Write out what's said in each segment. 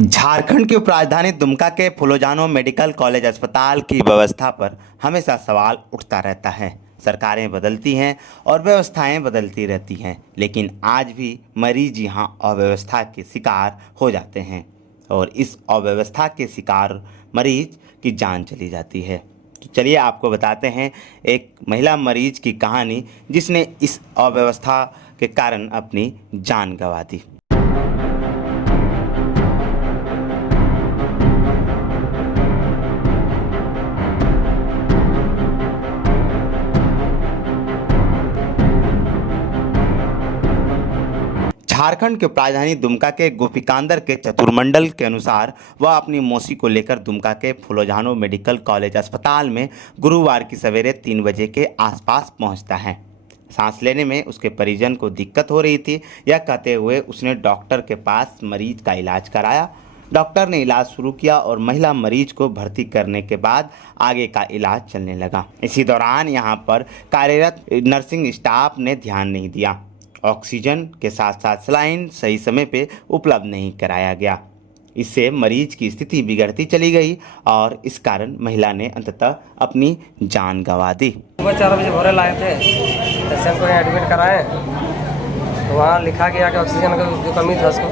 झारखंड की उपराजधानी दुमका के फूलोजानो मेडिकल कॉलेज अस्पताल की व्यवस्था पर हमेशा सवाल उठता रहता है। सरकारें बदलती हैं और व्यवस्थाएं बदलती रहती हैं, लेकिन आज भी मरीज यहां अव्यवस्था के शिकार हो जाते हैं और इस अव्यवस्था के शिकार मरीज की जान चली जाती है। तो चलिए आपको बताते हैं एक महिला मरीज की कहानी जिसने इस अव्यवस्था के कारण अपनी जान गंवा दी। झारखंड के राजधानी दुमका के गोपीकांदर के चतुर्मंडल के अनुसार वह अपनी मौसी को लेकर दुमका के फूलोजानो मेडिकल कॉलेज अस्पताल में गुरुवार की सवेरे 3 बजे के आसपास पहुंचता है। सांस लेने में उसके परिजन को दिक्कत हो रही थी, यह कहते हुए उसने डॉक्टर के पास मरीज का इलाज कराया। डॉक्टर ने इलाज शुरू किया और महिला मरीज को भर्ती करने के बाद आगे का इलाज चलने लगा। इसी दौरान यहाँ पर कार्यरत नर्सिंग स्टाफ ने ध्यान नहीं दिया। ऑक्सीजन के साथ साथ सलाइन सही समय पे उपलब्ध नहीं कराया गया। इससे मरीज की स्थिति बिगड़ती चली गई और इस कारण महिला ने अंततः अपनी जान गंवा दी। सुबह 4 बजे भोरे लाए थे, पेशेंट को एडमिट कराए तो वहाँ लिखा गया कि ऑक्सीजन का जो कमी था उसको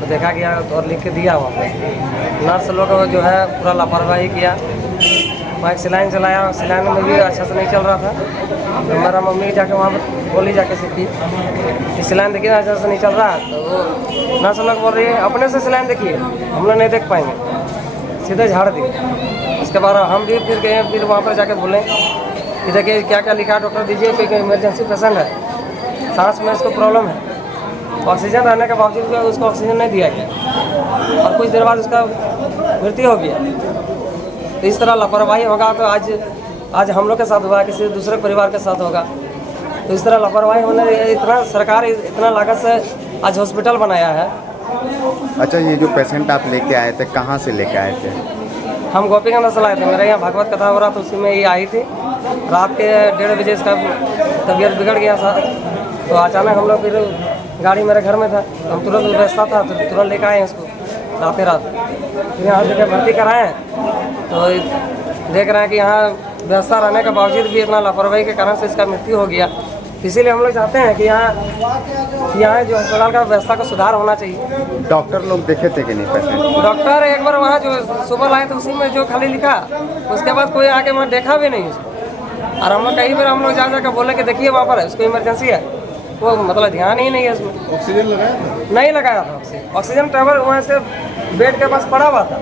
तो देखा गया और लिख के दिया। वहाँ पर नर्स लोग जो है पूरा लापरवाही किया। वहाँ एक सिलाइन चलाया, सिलाइन में भी अच्छा से नहीं चल रहा था। तो मेरा मम्मी जाके वहाँ पर बोली जाके सीखी कि सिलाइन देखिए अच्छा से नहीं चल रहा। तो वो नर्स लोग बोल रही है अपने से सिलाइन देखिए, हम लोग नहीं देख पाएंगे, सीधे झाड़ दी। उसके बाद हम भी फिर गए, फिर वहाँ पर जाके बोलें कि देखिए क्या क्या लिखा डॉक्टर दीजिए, कोई इमरजेंसी पेशेंट है, सांस में इसको प्रॉब्लम है। ऑक्सीजन रहने के बावजूद भी उसको ऑक्सीजन नहीं दिया गया और कुछ देर बाद उसका मृत्यु हो गया। तो इस तरह लापरवाही होगा तो आज हम लोग के साथ हुआ, किसी दूसरे परिवार के साथ होगा। तो इस तरह लापरवाही होने इतना सरकार इतना लागत से आज हॉस्पिटल बनाया है। अच्छा, ये जो पेशेंट आप लेके आए थे कहाँ से लेके आए थे? हम गोपीकांदर से लाए थे। मेरे यहाँ भागवत कथा हो रहा था, उसी में ये आई थी। रात के 1:30 बजे इसका तबीयत बिगड़ गया था। तो अचानक हम लोग फिर गाड़ी मेरे घर में था, हम तुरंत व्यवस्था था तो तुरंत लेकर आए इसको रात। फिर यहाँ जगह भर्ती कराएँ तो देख रहे हैं कि यहाँ व्यवस्था रहने के बावजूद भी इतना लापरवाही के कारण से इसका मृत्यु हो गया। इसीलिए हम लोग चाहते हैं कि यहाँ जो अस्पताल का व्यवस्था का सुधार होना चाहिए। डॉक्टर लोग देखे थे कि नहीं पेशेंट? डॉक्टर एक बार वहाँ जो सुबह लाए थे उसी में जो खाली लिखा, उसके बाद कोई आके वहाँ देखा भी नहीं उसको। और हम लोग कई बार हम लोग जा बोले कि देखिए वहाँ पर उसको इमरजेंसी है, वो मतलब ध्यान ही नहीं है उसमें। ऑक्सीजन लगाया था? नहीं लगाया था ऑक्सीजन टेबल वहाँ से बेड के पास पड़ा हुआ था,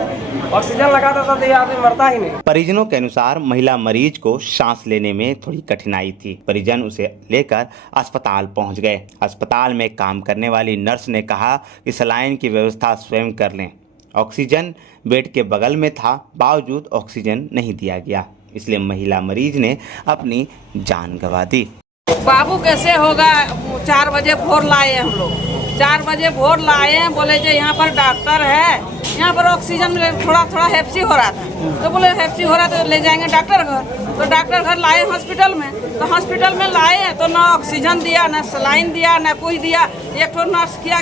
ऑक्सीजन लगाता था तो ये आदमी मरता ही नहीं। परिजनों के अनुसार महिला मरीज को सांस लेने में थोड़ी कठिनाई थी। परिजन उसे लेकर अस्पताल पहुंच गए। अस्पताल में काम करने वाली नर्स ने कहा कि सलाइन की व्यवस्था स्वयं कर लें। ऑक्सीजन बेड के बगल में था, बावजूद ऑक्सीजन नहीं दिया गया, इसलिए महिला मरीज ने अपनी जान गंवा दी। बाबू कैसे होगा? 4 बजे भोर लाए हम लोग, 4 बजे भोर लाए हैं। बोले जो यहाँ पर डॉक्टर है, यहाँ पर ऑक्सीजन में थोड़ा हेप्सी हो रहा था, तो बोले हेप्सी हो रहा तो ले जाएंगे डॉक्टर घर। तो डॉक्टर घर लाए हॉस्पिटल में, तो हॉस्पिटल में लाए हैं तो ना ऑक्सीजन दिया, ना सलाइन दिया, ना कुछ दिया। एक तो नर्स किया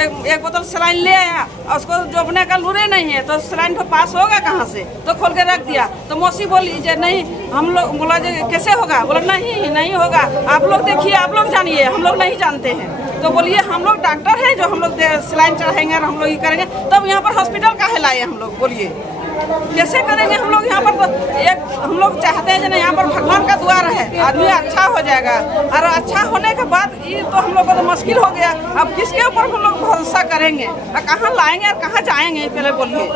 एक बोतल सलाइन ले आया और उसको जोबने का लूरे नहीं है, तो सलाइन को पास होगा कहाँ से, तो खोल के रख दिया। तो मौसी बोली जे नहीं, हम लोग बोला जे कैसे होगा? बोला नहीं होगा, आप लोग देखिए, आप लोग जानिए, हम लोग नहीं जानते हैं। तो बोलिए हम लोग डॉक्टर हैं जो हम लोग सलाइन चढ़ाएंगे और हम लोग ये करेंगे, तब यहाँ पर हॉस्पिटल काहे लाए हम लोग? बोलिए कैसे करेंगे हम लोग? यहाँ पर तो एक हम लोग चाहते हैं जो यहाँ पर भगवान का द्वार है, आदमी अच्छा हो जाएगा। और अच्छा होने के बाद ये तो हम लोग को तो मुश्किल हो गया। अब किसके ऊपर हम लोग भरोसा करेंगे और कहाँ लाएंगे और कहाँ जाएंगे? पहले बोलिए।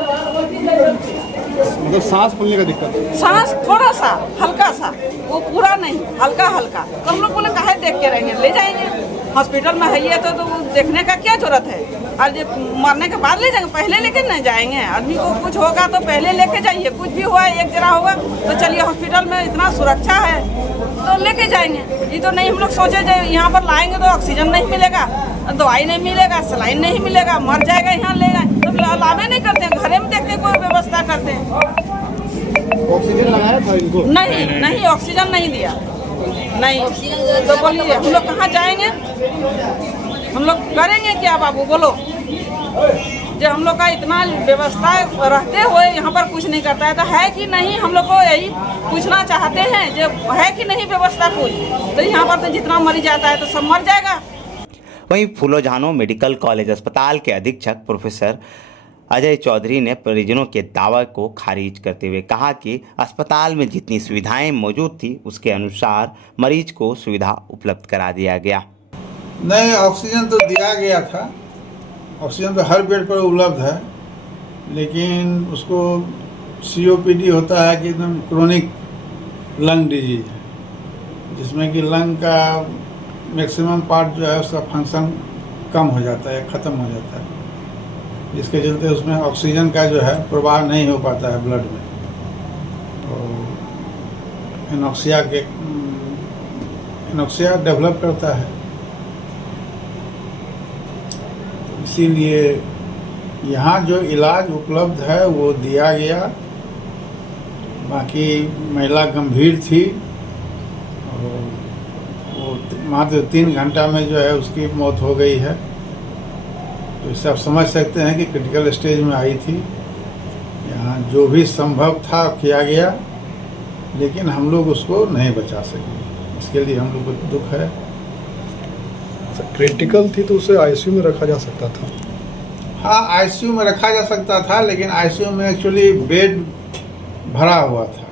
मतलब सांस फूलने का दिक्कत? सांस थोड़ा सा हल्का सा, वो पूरा नहीं, हल्का। तो हम लोग बोले काहे देख के रहेंगे, ले जाएंगे हॉस्पिटल में है ये तो देखने का क्या जरूरत है? और जो मरने के बाद ले जाएंगे, पहले लेके नहीं जाएंगे। आदमी को कुछ होगा तो पहले लेके जाइए, कुछ भी हुआ एक जरा होगा तो चलिए हॉस्पिटल में इतना सुरक्षा है तो लेके जाएंगे। ये तो नहीं हम लोग सोचे जो यहाँ पर लाएंगे तो ऑक्सीजन नहीं मिलेगा, दवाई नहीं मिलेगा, सलाइन नहीं मिलेगा, मर जाएगा, यहाँ ले गए तो लाभे नहीं करते हैं, घरे में देखते कोई व्यवस्था करते हैं। ऑक्सीजन लगाया था इनको? नहीं ऑक्सीजन नहीं दिया, नहीं। तो बोलिए हम लोग कहाँ जाएंगे? हम लोग करेंगे क्या बाबू? बोलो। जो हम लोग का इतना व्यवस्था रहते हुए यहाँ पर कुछ नहीं करता है, तो है कि नहीं, हम लोग को यही पूछना चाहते हैं जो है कि नहीं व्यवस्था कुछ। तो यहाँ पर तो जितना मरीज आता है तो सब मर जाएगा। वहीं फूलों मेडिकल कॉलेज अस्पताल के अधीक्षक प्रोफेसर अजय चौधरी ने परिजनों के दावे को खारिज करते हुए कहा कि अस्पताल में जितनी सुविधाएं मौजूद थी उसके अनुसार मरीज को सुविधा उपलब्ध करा दिया गया। नहीं, ऑक्सीजन तो दिया गया था, ऑक्सीजन तो हर बेड पर उपलब्ध है, लेकिन उसको COPD होता है कि एकदम क्रोनिक लंग डिजीज है, जिसमें कि लंग का मैक्सिमम पार्ट जो है उसका फंक्शन कम हो जाता है, ख़त्म हो जाता है, जिसके चलते उसमें ऑक्सीजन का जो है प्रवाह नहीं हो पाता है ब्लड में, और एनोक्सिया डेवलप करता है। इसीलिए यहाँ जो इलाज उपलब्ध है वो दिया गया। बाकी महिला गंभीर थी और वो मात्र 3 घंटा में जो है उसकी मौत हो गई है। तो इससे आप समझ सकते हैं कि क्रिटिकल स्टेज में आई थी। यहाँ जो भी संभव था किया गया, लेकिन हम लोग उसको नहीं बचा सके, इसके लिए हम लोग को दुख है। क्रिटिकल थी तो उसे ICU में रखा जा सकता था। हाँ, ICU में रखा जा सकता था, लेकिन ICU में एक्चुअली बेड भरा हुआ था।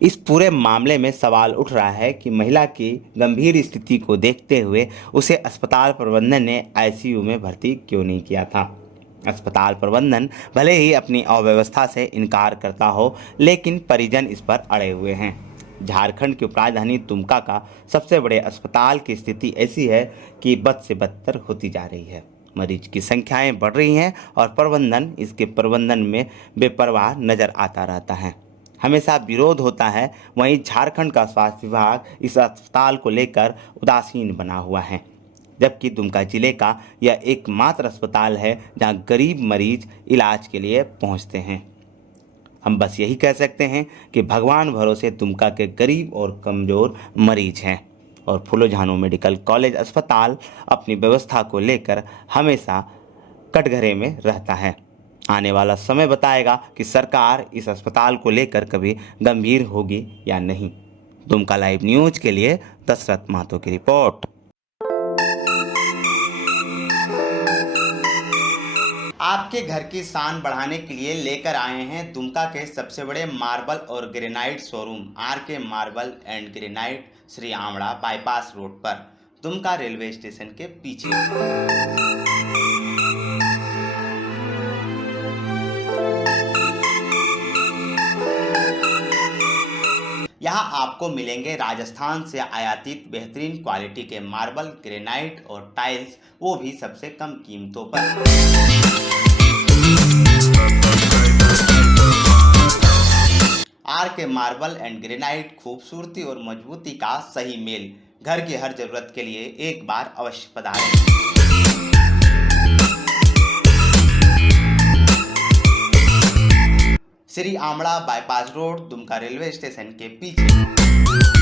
इस पूरे मामले में सवाल उठ रहा है कि महिला की गंभीर स्थिति को देखते हुए उसे अस्पताल प्रबंधन ने ICU में भर्ती क्यों नहीं किया था। अस्पताल प्रबंधन भले ही अपनी अव्यवस्था से इनकार करता हो, लेकिन परिजन इस पर अड़े हुए हैं। झारखंड की उपराजधानी दुमका का सबसे बड़े अस्पताल की स्थिति ऐसी है कि बद से बदतर होती जा रही है। मरीज की संख्याएं बढ़ रही हैं और प्रबंधन इसके प्रबंधन में बेपरवाह नजर आता रहता है। हमेशा विरोध होता है। वहीं झारखंड का स्वास्थ्य विभाग इस अस्पताल को लेकर उदासीन बना हुआ है, जबकि दुमका जिले का यह एकमात्र अस्पताल है जहां गरीब मरीज इलाज के लिए पहुंचते हैं। हम बस यही कह सकते हैं कि भगवान भरोसे दुमका के गरीब और कमज़ोर मरीज हैं और फूलों मेडिकल कॉलेज अस्पताल अपनी व्यवस्था को लेकर हमेशा कटघरे में रहता है। आने वाला समय बताएगा कि सरकार इस अस्पताल को लेकर कभी गंभीर होगी या नहीं। दुमका लाइव न्यूज़ के लिए दशरथ महतो की रिपोर्ट। आपके घर की शान बढ़ाने के लिए लेकर आए हैं दुमका के सबसे बड़े मार्बल और granite showroom RK marble and granite, Shri Amra bypass road पर, दुमका रेलवे स्टेशन के पीछे। यहाँ आपको मिलेंगे राजस्थान से आयातित बेहतरीन क्वालिटी के मार्बल, ग्रेनाइट और टाइल्स, वो भी सबसे कम कीमतों पर। RK मार्बल एंड ग्रेनाइट खूबसूरती और मजबूती का सही मेल। घर की हर जरूरत के लिए एक बार अवश्य पधारें। Shri Amra bypass road, Dumka railway station के पीछे।